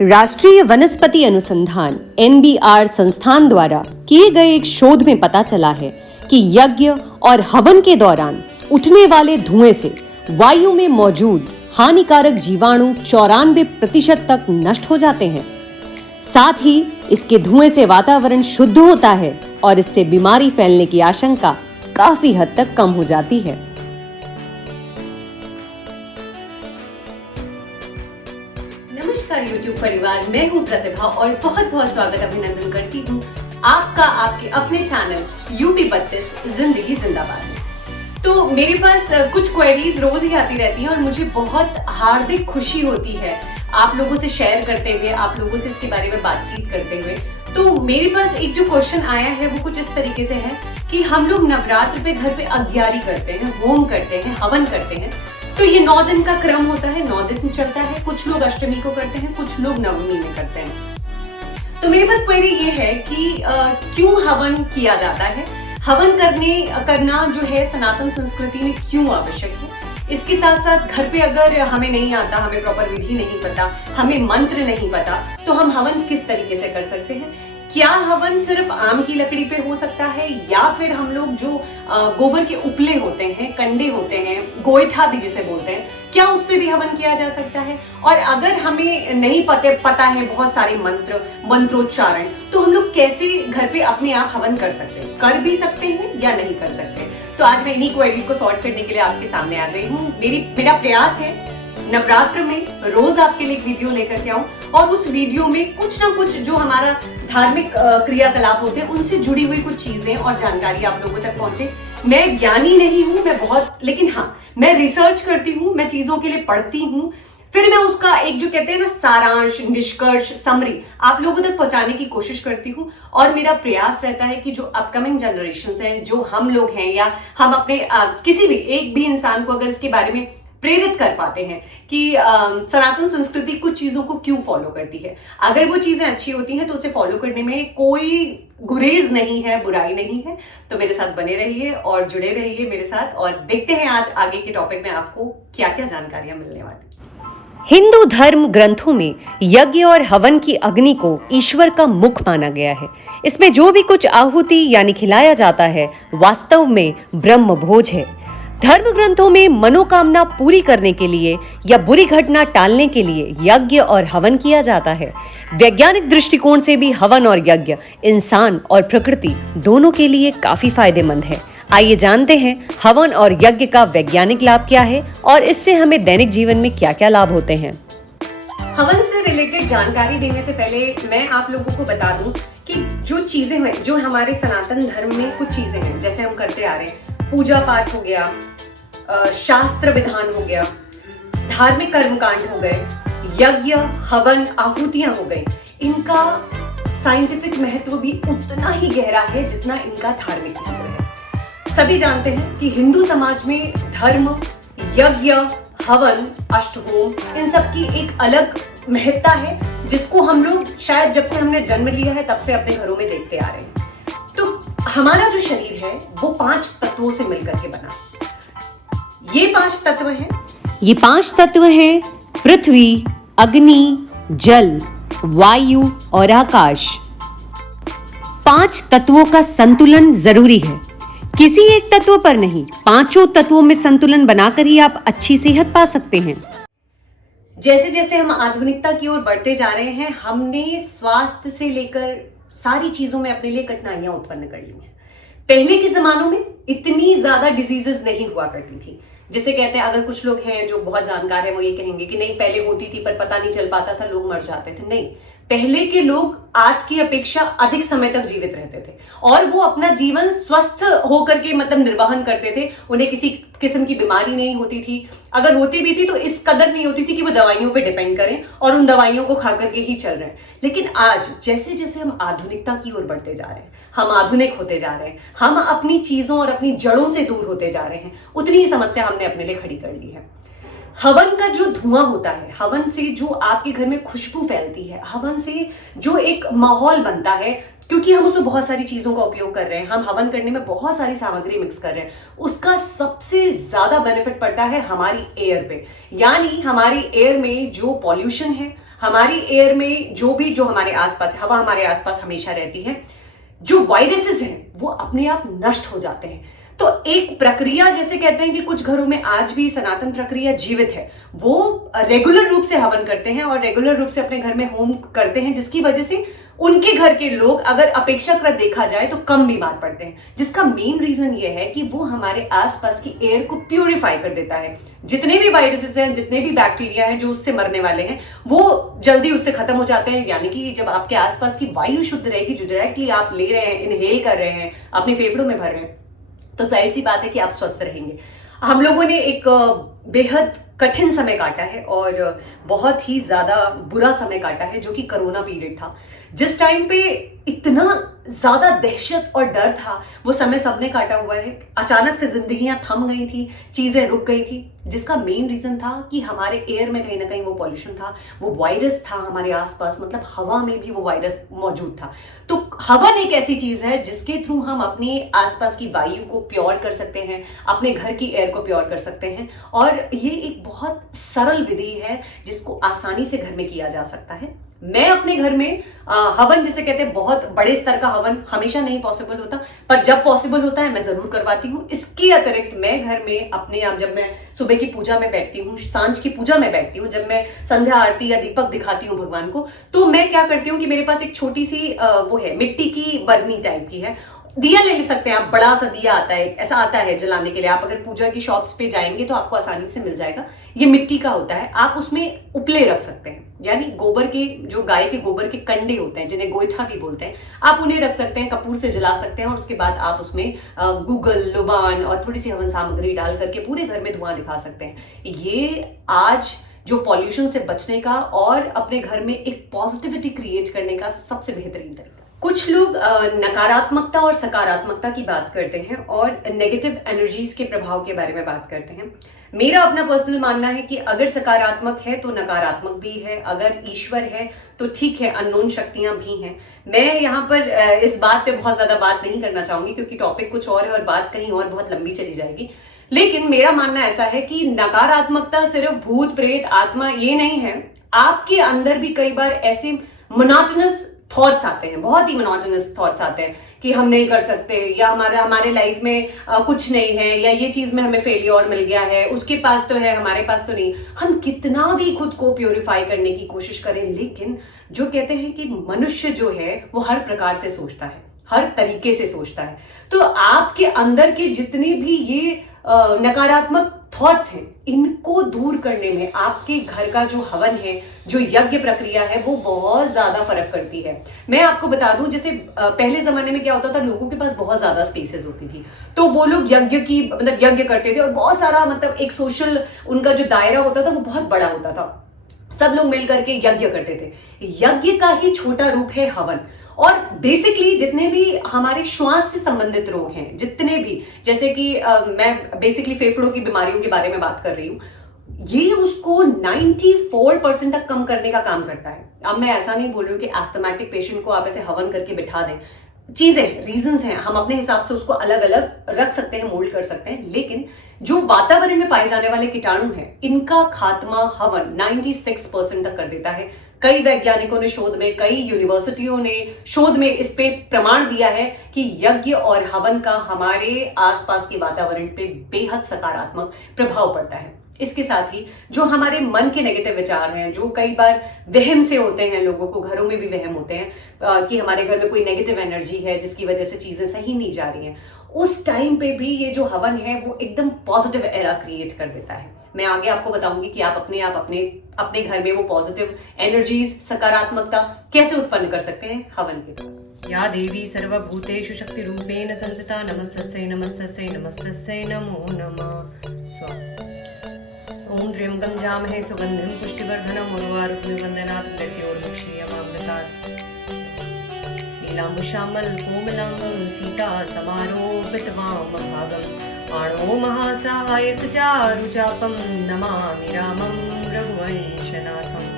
राष्ट्रीय वनस्पति अनुसंधान (NBR) संस्थान द्वारा किए गए एक शोध में पता चला है कि यज्ञ और हवन के दौरान उठने वाले धुएं से वायु में मौजूद हानिकारक जीवाणु 94% तक नष्ट हो जाते हैं। साथ ही इसके धुएं से वातावरण शुद्ध होता है और इससे बीमारी फैलने की आशंका काफी हद तक कम हो जाती है। नमस्कार YouTube परिवार, मैं हूं प्रतिभा और बहुत बहुत स्वागत अभिनंदन करती हूं आपका आपके अपने चैनल यूपी 25 जिंदगी जिंदाबाद में। तो मेरे पास कुछ क्वेरीज रोज ही आती रहती हैं और मुझे बहुत हार्दिक खुशी होती है आप लोगों से शेयर करते हुए, आप लोगों से इसके बारे में बातचीत करते हुए। तो मेरे पास एक जो क्वेश्चन आया है वो कुछ इस तरीके से है कि हम लोग नवरात्र पे घर पे अग्यारी करते हैं, होम करते हैं, हवन करते हैं। तो ये 9 दिन का क्रम होता है, 9 दिन चलता है। कुछ लोग अष्टमी को करते हैं, कुछ लोग नवमी में करते हैं। तो मेरे पास क्वेरी ये है कि क्यों हवन किया जाता है, हवन करना जो है सनातन संस्कृति में क्यों आवश्यक है। इसके साथ साथ घर पे अगर हमें नहीं आता, हमें प्रॉपर विधि नहीं पता, हमें मंत्र नहीं पता, तो हम हवन किस तरीके से कर सकते हैं। क्या हवन सिर्फ आम की लकड़ी पे हो सकता है या फिर हम लोग जो गोबर के उपले होते हैं, कंडे होते हैं, गोईठा भी जिसे बोलते हैं, क्या उस पे भी हवन किया जा सकता है। और अगर हमें नहीं पता है बहुत सारे मंत्रोच्चारण, तो हम लोग कैसे घर पे अपने आप हवन कर सकते हैं, कर भी सकते हैं या नहीं कर सकते। तो आज मैं इन्हीं क्वेरीज को सॉर्ट करने के लिए आपके सामने आ गई हूँ। मेरा प्रयास है नवरात्र में रोज आपके लिए एक वीडियो लेकर के आऊं और उस वीडियो में कुछ ना कुछ जो हमारा धार्मिक क्रियाकलाप होते हैं उनसे जुड़ी हुई कुछ चीजें और जानकारी आप लोगों तक पहुंचे। मैं ज्ञानी नहीं हूं, मैं बहुत, लेकिन हाँ मैं रिसर्च करती हूं, मैं चीजों के लिए पढ़ती हूं, फिर मैं उसका एक जो कहते हैं ना सारांश, निष्कर्ष, समरी आप लोगों तक पहुंचाने की कोशिश करती हूं। और मेरा प्रयास रहता है कि जो अपकमिंग जनरेशंस हैं, जो हम लोग हैं या हम अपने किसी भी एक भी इंसान को अगर इसके बारे में प्रेरित कर पाते हैं कि सनातन संस्कृति कुछ चीजों को क्यों फॉलो करती है। अगर वो चीजें अच्छी होती हैं तो उसे फॉलो करने में कोई गुरेज नहीं है, बुराई नहीं है। तो मेरे साथ बने रहिए और जुड़े रहिए मेरे साथ और देखते हैं आज आगे के टॉपिक में आपको क्या क्या जानकारियां मिलने वाली। हिंदू धर्म ग्रंथों में यज्ञ और हवन की अग्नि को ईश्वर का मुख माना गया है। इसमें जो भी कुछ आहुति यानी खिलाया जाता है वास्तव में ब्रह्म भोज है। धर्म ग्रंथों में मनोकामना पूरी करने के लिए या बुरी घटना टालने के लिए यज्ञ और हवन किया जाता है। वैज्ञानिक दृष्टिकोण से भी हवन और यज्ञ इंसान और प्रकृति दोनों के लिए काफी फायदेमंद है। आइए जानते हैं हवन और यज्ञ का वैज्ञानिक लाभ क्या है और इससे हमें दैनिक जीवन में क्या क्या लाभ होते हैं। हवन से रिलेटेड जानकारी देने से पहले मैं आप लोगों को बता दूं कि जो चीजें हैं, जो हमारे सनातन धर्म में कुछ चीजें हैं जैसे हम करते आ रहे हैं, पूजा पाठ हो गया, शास्त्र विधान हो गया, धार्मिक कर्मकांड हो गए, यज्ञ हवन आहुतियां हो गई, इनका साइंटिफिक महत्व भी उतना ही गहरा है जितना इनका धार्मिक महत्व है। सभी जानते हैं कि हिंदू समाज में धर्म, यज्ञ, हवन, अष्टहोम, इन सब की एक अलग महत्ता है जिसको हम लोग शायद जब से हमने जन्म लिया है तब से अपने घरों में देखते आ रहे हैं। तो हमारा जो शरीर है वो 5 तत्वों से मिलकर के बना। ये 5 तत्व हैं। ये 5 तत्व हैं पृथ्वी, अग्नि, जल, वायु और आकाश। 5 तत्वों का संतुलन जरूरी है, किसी एक तत्व पर नहीं, 5 तत्वों में संतुलन बनाकर ही आप अच्छी सेहत पा सकते हैं। जैसे जैसे हम आधुनिकता की ओर बढ़ते जा रहे हैं, हमने स्वास्थ्य से लेकर सारी चीजों में अपने लिए कठिनाइयां उत्पन्न कर ली हैं। पहले के जमानों में इतनी ज्यादा डिजीजेस नहीं हुआ करती थी। जिसे कहते हैं, अगर कुछ लोग हैं जो बहुत जानकार है वो ये कहेंगे कि नहीं पहले होती थी पर पता नहीं चल पाता था, लोग मर जाते थे। नहीं, पहले के लोग आज की अपेक्षा अधिक समय तक जीवित रहते थे और वो अपना जीवन स्वस्थ होकर के मतलब निर्वहन करते थे। उन्हें किसी किस्म की बीमारी नहीं होती थी, अगर होती भी थी तो इस कदर नहीं होती थी कि वो दवाइयों पे डिपेंड करें और उन दवाइयों को खा करके ही चल रहे हैं। लेकिन आज जैसे जैसे हम आधुनिकता की ओर बढ़ते जा रहे हैं, हम आधुनिक होते जा रहे हैं, हम अपनी चीजों और अपनी जड़ों से दूर होते जा रहे हैं, उतनी ही समस्या हमने अपने लिए खड़ी कर ली है। हवन का जो धुआं होता है, हवन से जो आपके घर में खुशबू फैलती है, हवन से जो एक माहौल बनता है, क्योंकि हम उसमें बहुत सारी चीजों का उपयोग कर रहे हैं, हम हवन करने में बहुत सारी सामग्री मिक्स कर रहे हैं, उसका सबसे ज्यादा बेनिफिट पड़ता है हमारी एयर पे। यानी हमारी एयर में जो पॉल्यूशन है, हमारी एयर में जो हमारे आसपास हवा हमारे आसपास हमेशा रहती है, जो वायरसेस हैं वो अपने आप नष्ट हो जाते हैं। तो एक प्रक्रिया, जैसे कहते हैं कि कुछ घरों में आज भी सनातन प्रक्रिया जीवित है, वो रेगुलर रूप से हवन करते हैं और रेगुलर रूप से अपने घर में होम करते हैं, जिसकी वजह से उनके घर के लोग अगर अपेक्षाकृत देखा जाए तो कम बीमार पड़ते हैं। जिसका मेन रीजन ये है कि वो हमारे आसपास की एयर को प्यूरिफाई कर देता है। जितने भी वायरसेस हैं, जितने भी बैक्टीरिया हैं जो उससे मरने वाले हैं, वो जल्दी उससे खत्म हो जाते हैं। यानी कि जब आपके आसपास की वायु शुद्ध रहेगी, जो डायरेक्टली आप ले रहे हैं, इनहेल कर रहे हैं, अपने फेफड़ों में भर रहे हैं, तो जाहिर सी बात है कि आप स्वस्थ रहेंगे। हम लोगों ने एक बेहद कठिन समय काटा है और बहुत ही ज्यादा बुरा समय काटा है, जो कि कोरोना पीरियड था। जिस टाइम पे इतना ज्यादा दहशत और डर था, वो समय सबने काटा हुआ है। अचानक से जिंदगियां थम गई थी, चीजें रुक गई थी, जिसका मेन रीजन था कि हमारे एयर में कहीं ना कहीं वो पॉल्यूशन था, वो वायरस था हमारे आसपास, मतलब हवा में भी वो वायरस मौजूद था। तो हवन एक ऐसी चीज है जिसके थ्रू हम अपने आसपास की वायु को प्योर कर सकते हैं, अपने घर की एयर को प्योर कर सकते हैं। और ये एक बहुत सरल विधि है जिसको आसानी से घर में किया जा सकता है। मैं अपने घर में हवन, जिसे कहते हैं, बहुत बड़े स्तर का हवन हमेशा नहीं पॉसिबल होता, पर जब पॉसिबल होता है मैं जरूर करवाती हूँ। इसके अतिरिक्त मैं घर में अपने आप, जब मैं सुबह की पूजा में बैठती हूँ, सांझ की पूजा में बैठती हूँ, जब मैं संध्या आरती या दीपक दिखाती हूँ भगवान को, तो मैं क्या करती हूँ कि मेरे पास एक छोटी सी वो है, मिट्टी की बरनी टाइप की है। दिया ले सकते हैं आप, बड़ा सा दिया आता है, ऐसा आता है जलाने के लिए। आप अगर पूजा की शॉप्स पे जाएंगे तो आपको आसानी से मिल जाएगा। ये मिट्टी का होता है, आप उसमें उपले रख सकते हैं, यानी गोबर के, जो गाय के गोबर के कंडे होते हैं, जिन्हें गोईठा भी बोलते हैं, आप उन्हें रख सकते हैं, कपूर से जला सकते हैं। और उसके बाद आप उसमें गूगल, लुबान और थोड़ी सी हवन सामग्री डाल करके पूरे घर में धुआं दिखा सकते हैं। ये आज जो पॉल्यूशन से बचने का और अपने घर में एक पॉजिटिविटी क्रिएट करने का सबसे बेहतरीन तरीका। कुछ लोग नकारात्मकता और सकारात्मकता की बात करते हैं और नेगेटिव एनर्जीज के प्रभाव के बारे में बात करते हैं। मेरा अपना पर्सनल मानना है कि अगर सकारात्मक है तो नकारात्मक भी है, अगर ईश्वर है तो ठीक है, अननोन शक्तियां भी हैं। मैं यहाँ पर इस बात पे बहुत ज्यादा बात नहीं करना चाहूंगी, क्योंकि टॉपिक कुछ और है और बात कहीं और बहुत लंबी चली जाएगी। लेकिन मेरा मानना ऐसा है कि नकारात्मकता सिर्फ भूत प्रेत आत्मा ये नहीं है। आपके अंदर भी कई बार ऐसे मोनोटोनस थॉट्स आते हैं, बहुत ही मोनोटोनस थॉट्स आते हैं कि हम नहीं कर सकते, या हमारे लाइफ में कुछ नहीं है, या ये चीज में हमें फेलियर मिल गया है, उसके पास तो है हमारे पास तो नहीं। हम कितना भी खुद को प्योरीफाई करने की कोशिश करें, लेकिन जो कहते हैं कि मनुष्य जो है वो हर प्रकार से सोचता है, हर तरीके से सोचता है। तो आपके अंदर के जितने भी ये नकारात्मक थॉट्स हैं, इनको दूर करने में आपके घर का जो हवन है, जो यज्ञ प्रक्रिया है, वो बहुत ज्यादा फर्क करती है। मैं आपको बता दूं, जैसे पहले जमाने में क्या होता था, लोगों के पास बहुत ज्यादा स्पेसेस होती थी, तो वो लोग यज्ञ करते थे और बहुत सारा, मतलब एक सोशल उनका जो दायरा होता था वो बहुत बड़ा होता था, सब लोग मिल करके यज्ञ करते थे। यज्ञ का ही छोटा रूप है हवन। और बेसिकली जितने भी हमारे श्वास से संबंधित रोग हैं, जितने भी, जैसे कि मैं बेसिकली फेफड़ों की बीमारियों के बारे में बात कर रही हूँ, ये उसको 94% तक कम करने का काम करता है। अब मैं ऐसा नहीं बोल रही हूँ कि एस्थमेटिक पेशेंट को आप ऐसे हवन करके बिठा दें, चीजें, रीजंस हैं, हम अपने हिसाब से उसको अलग अलग रख सकते हैं, मोल्ड कर सकते हैं, लेकिन जो वातावरण में पाए जाने वाले कीटाणु हैं, इनका खात्मा हवन 96% तक कर देता है। कई वैज्ञानिकों ने शोध में, कई यूनिवर्सिटियों ने शोध में इस पे प्रमाण दिया है कि यज्ञ और हवन का हमारे आसपास के वातावरण पे बेहद सकारात्मक प्रभाव पड़ता है। इसके साथ ही जो हमारे मन के नेगेटिव विचार हैं, जो कई बार वहम से होते हैं, लोगों को घरों में भी वहम होते हैं कि हमारे घर में कोई नेगेटिव एनर्जी है जिसकी वजह से चीजें सही नहीं जा रही हैं, उस टाइम पे भी ये जो हवन है वो एकदम पॉजिटिव एरा क्रिएट कर देता है। मैं आगे आपको बताऊंगी कि आप अपने घर में वो पॉजिटिव एनर्जीज, सकारात्मकता कैसे उत्पन्न कर सकते हैं हवन के द्वारा। या देवी सर्वभूतेषु शक्ति रूपेण संस्थिता नमस्तस्यै नमस्तस्यै नमस्तस्यै नमो नमः। ओम त्र्यंबकं जामहे सुगंधिं पुष्टिवर्धनम् उर्वारुकमिव वन्दनात् मृत्योर्मुक्षीयमामृतात्। नीलाम्बुश्यामल कोमलांगं सीता समारोपित वामभागम् आणो महासहायक चारुचापं नमामि रामं रघुवंशनाथम्।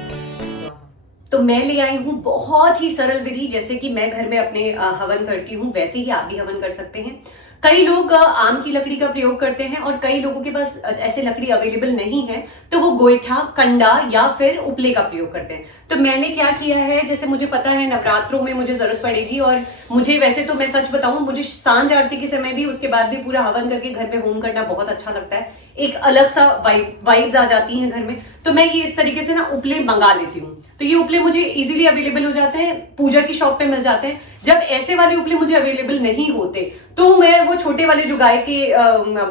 तो मैं ले आई हूँ बहुत ही सरल विधि, जैसे कि मैं घर में अपने हवन करती हूँ वैसे ही आप भी हवन कर सकते हैं। कई लोग आम की लकड़ी का प्रयोग करते हैं और कई लोगों के पास ऐसे लकड़ी अवेलेबल नहीं है तो वो गोईठा, कंडा या फिर उपले का प्रयोग करते हैं। तो मैंने क्या किया है, जैसे मुझे पता है नवरात्रों में मुझे जरूरत पड़ेगी और मुझे वैसे तो मैं सच बताऊं, मुझे सांझ आरती के समय भी उसके बाद भी पूरा हवन करके घर पे होम करना बहुत अच्छा लगता है। एक अलग सा वाइब्स आ जाती हैं घर में। तो मैं ये इस तरीके से ना उपले मंगा लेती हूँ। तो ये उपले मुझे इजीली अवेलेबल हो जाते हैं, पूजा की शॉप पे मिल जाते हैं। जब ऐसे वाले उपले मुझे अवेलेबल नहीं होते तो मैं वो छोटे वाले जो गाय के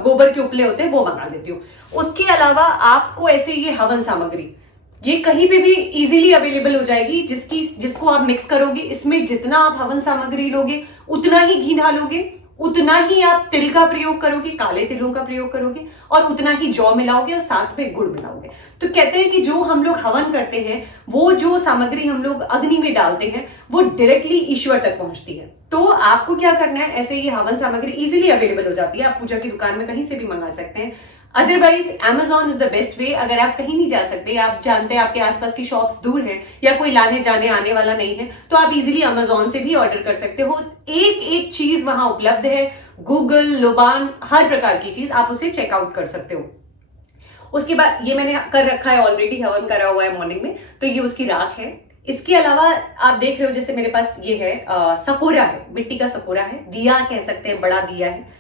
गोबर के उपले होते हैं वो मंगा लेती हूँ। उसके अलावा आपको ऐसे ये हवन सामग्री ये कहीं पे भी इजीली अवेलेबल हो जाएगी, जिसको आप मिक्स करोगे। इसमें जितना आप हवन सामग्री लोगे उतना ही घी डालोगे, उतना ही आप तिल का प्रयोग करोगे, काले तिलों का प्रयोग करोगे और उतना ही जौ मिलाओगे और साथ में गुड़ मिलाओगे। तो कहते हैं कि जो हम लोग हवन करते हैं वो जो सामग्री हम लोग अग्नि में डालते हैं वो डायरेक्टली ईश्वर तक पहुंचती है। तो आपको क्या करना है, ऐसे ये हवन सामग्री इजीली अवेलेबल हो जाती है, आप पूजा की दुकान में कहीं से भी मंगा सकते हैं। Otherwise Amazon is the best way. अगर आप कहीं नहीं जा सकते, आप जानते हैं आपके आसपास की शॉप्स दूर हैं या कोई लाने जाने आने वाला नहीं है, तो आप इजीली Amazon से भी ऑर्डर कर सकते हो। एक एक चीज वहां उपलब्ध है, गूगल, लोबान, हर प्रकार की चीज आप उसे चेकआउट कर सकते हो। उसके बाद ये मैंने कर रखा है ऑलरेडी, हवन करा हुआ है मॉर्निंग में, तो ये उसकी राख है। इसके अलावा आप देख रहे हो जैसे मेरे पास ये है सकोरा है, मिट्टी का सकोरा है, दिया कह सकते हैं, बड़ा दिया है।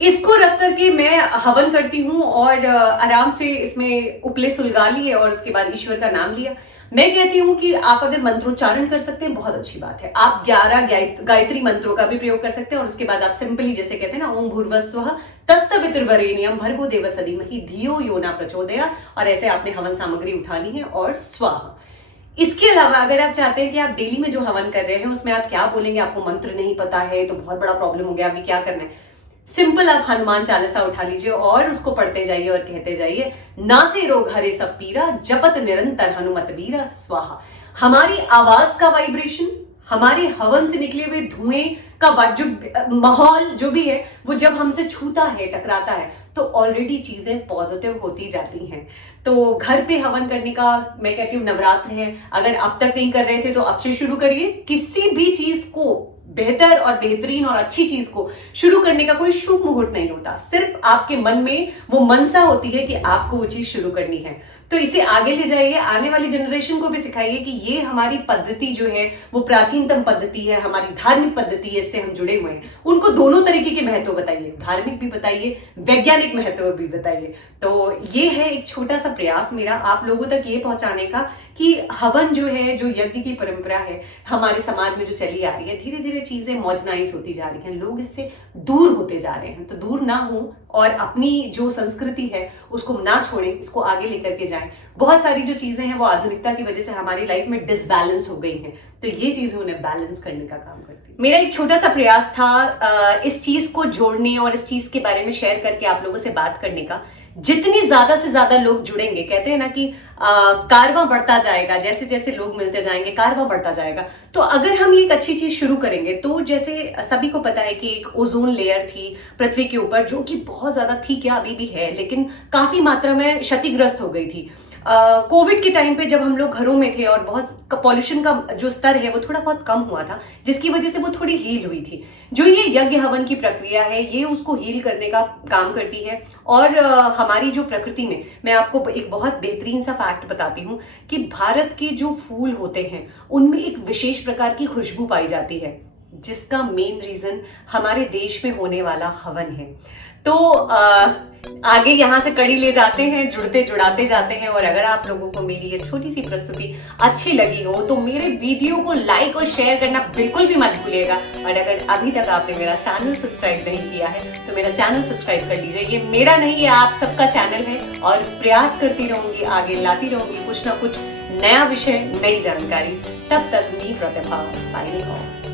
इसको रख करके मैं हवन करती हूँ और आराम से इसमें उपले सुलगा लिए और उसके बाद ईश्वर का नाम लिया। मैं कहती हूँ कि आप अगर मंत्रोच्चारण कर सकते हैं बहुत अच्छी बात है। आप 11 गायत्री मंत्रों का भी प्रयोग कर सकते हैं और उसके बाद आप सिंपली जैसे कहते हैं ना, ओम भूर्भुवस्सुवः तत्सवितुर्वरेण्यं भर्गो देवस्य धीमहि धियो यो न प्रचोदयात्, और ऐसे आपने हवन सामग्री उठानी है और स्वाहा। इसके अलावा अगर आप चाहते हैं कि आप डेली में जो हवन कर रहे हैं उसमें आप क्या बोलेंगे, आपको मंत्र नहीं पता है तो बहुत बड़ा प्रॉब्लम हो गया, अभी क्या करना है, सिंपल आप हनुमान चालीसा उठा लीजिए और उसको पढ़ते जाइए और कहते जाइए, नासे रोग हरे सब पीरा, जपत निरंतर हनुमत वीरा स्वाहा। हमारी आवाज का वाइब्रेशन, हमारे हवन से निकले हुए धुएं का जो माहौल जो भी है वो जब हमसे छूता है, टकराता है, तो ऑलरेडी चीजें पॉजिटिव होती जाती हैं। तो घर पे हवन करने का मैं कहती हूँ, नवरात्र है, अगर अब तक नहीं कर रहे थे तो अब से शुरू करिए। किसी भी चीज को बेहतर और बेहतरीन और अच्छी चीज को शुरू करने का कोई शुभ मुहूर्त नहीं होता, सिर्फ आपके मन में वो मनसा होती है कि आपको वो चीज शुरू करनी है। तो इसे आगे ले जाइए, आने वाली जनरेशन को भी सिखाइए कि ये हमारी पद्धति जो है वो प्राचीनतम पद्धति है, हमारी धार्मिक पद्धति है, इससे हम जुड़े हुए हैं। उनको दोनों तरीके के महत्व बताइए, धार्मिक भी बताइए, वैज्ञानिक महत्व भी बताइए। तो ये है एक छोटा सा प्रयास मेरा आप लोगों तक ये पहुंचाने का कि हवन जो है, जो यज्ञ की परंपरा है हमारे समाज में जो चली आ रही है, धीरे धीरे चीजें मॉडर्नाइज होती जा रही हैं, लोग इससे दूर होते जा रहे हैं। तो दूर ना हो और अपनी जो संस्कृति है उसको ना छोड़ें, इसको आगे लेकर के जाएं। बहुत सारी जो चीजें हैं वो आधुनिकता की वजह से हमारी लाइफ में डिसबैलेंस हो गई हैं, तो ये चीजें उन्हें बैलेंस करने का काम करती है। मेरा एक छोटा सा प्रयास था इस चीज को जोड़ने और इस चीज के बारे में शेयर करके आप लोगों से बात करने का। जितनी ज्यादा से ज्यादा लोग जुड़ेंगे, कहते हैं ना कि कारवां बढ़ता जाएगा, जैसे जैसे लोग मिलते जाएंगे कारवां बढ़ता जाएगा। तो अगर हम ये एक अच्छी चीज शुरू करेंगे, तो जैसे सभी को पता है कि एक ओजोन लेयर थी पृथ्वी के ऊपर जो कि बहुत ज्यादा थी, क्या अभी भी है, लेकिन काफी मात्रा में क्षतिग्रस्त हो गई थी। कोविड के टाइम पे जब हम लोग घरों में थे और बहुत पॉल्यूशन का जो स्तर है वो थोड़ा बहुत कम हुआ था, जिसकी वजह से वो थोड़ी हील हुई थी। जो ये यज्ञ हवन की प्रक्रिया है ये उसको हील करने का काम करती है। और हमारी जो प्रकृति में, मैं आपको एक बहुत बेहतरीन सा फैक्ट बताती हूँ कि भारत के जो फूल होते हैं उनमें एक विशेष प्रकार की खुशबू पाई जाती है, जिसका मेन रीजन हमारे देश में होने वाला हवन है। तो आगे यहाँ से कड़ी ले जाते हैं, जुड़ते जुड़ाते जाते हैं। और अगर आप लोगों को मेरी ये छोटी सी प्रस्तुति अच्छी लगी हो तो मेरे वीडियो को लाइक और शेयर करना बिल्कुल भी मत भूलिएगा। और अगर अभी तक आपने मेरा चैनल सब्सक्राइब नहीं किया है तो मेरा चैनल सब्सक्राइब कर लीजिए। ये मेरा नहीं, ये आप सबका चैनल है और प्रयास करती रहूंगी, आगे लाती रहूंगी कुछ ना कुछ नया विषय, नई जानकारी। तब तक मी प्रतिभा साइनिंग ऑफ।